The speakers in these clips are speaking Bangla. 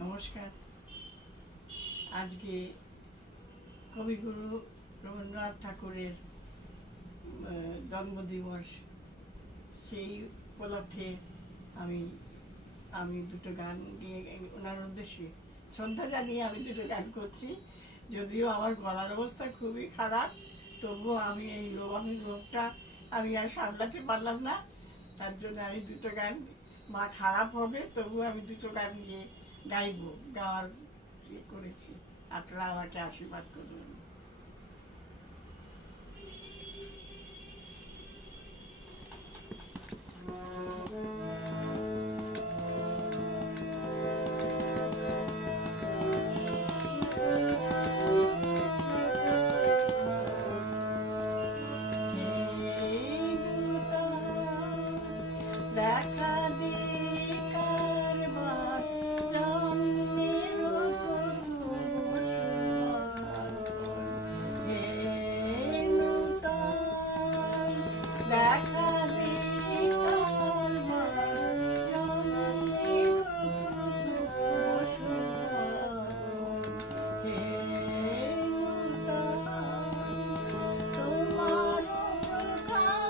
নমস্কার। আজকে কবিগুরু রবীন্দ্রনাথ ঠাকুরের জন্মদিবস। সেই উপলক্ষে আমি আমি দুটো গান গিয়ে ওনার উদ্দেশ্যে শ্রদ্ধা জানিয়ে আমি দুটো গান করছি। যদিও আমার গলার অবস্থা খুবই খারাপ, তবুও আমি এই রোগটা আমি আর সামলাতে পারলাম না। তার জন্য আমি দুটো গান, মা খারাপ হবে তবুও আমি দুটো গান গিয়ে গাওয়ার করেছি। আপনারা আমাকে আশীর্বাদ করবেন। দেখা দে কারবার জন্মের দেখা দে কারবার জন্মের তোমার প্রকাশ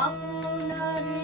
আপনারে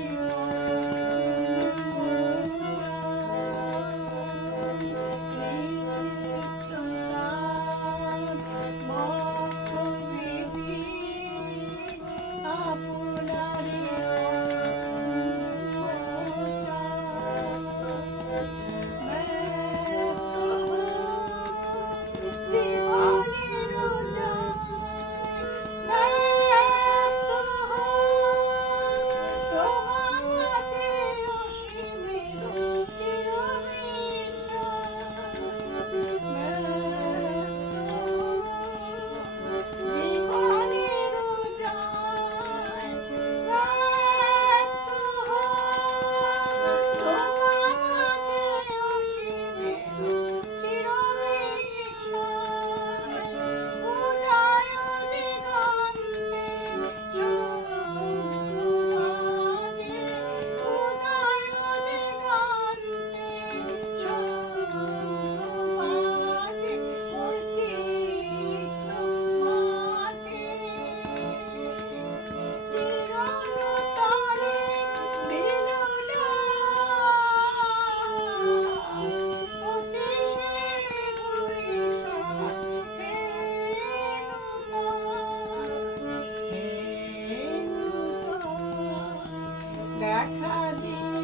দেখা দিয়ে